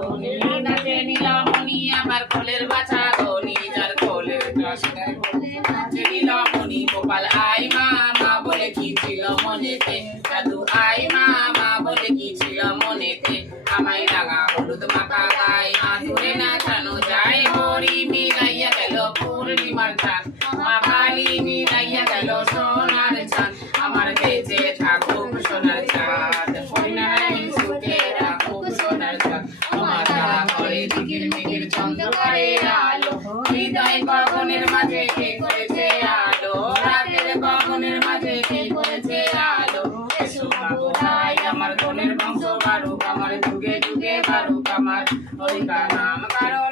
গনি নাচে নীলমণি আমার কোলের বাছা গনি যার কোলের নাচে নীলমণি গোপাল আই মা বলে কি ছিল মনেতে দাদু আই মা বলে কি ছিল মনেতে আমায় রাঙা হলুদ মাখা গায়ে আঁতুরে নাচানো যায় হরি মিলাইয়া গেল পূর্ণিমার চাঁদ মা কালী মিলাইয়া গেল সোনার চাঁদ আমার বেঁচে থাকুক সোনার চাঁদ হরিনারায়ণ সুখে রাখুক সোনার চাঁদ আমার তারা করে দিকির মিকির চন্দ্রকারের আলো হৃদয় গগনের মাঝে কে করেছে আলো রাতের গগনের মাঝে কে করেছে আলো এসো ভাই আমার গনের বংশ বাড়ুক আমার যুগে যুগে বাড়ুক আমার হরিকা নাম কারো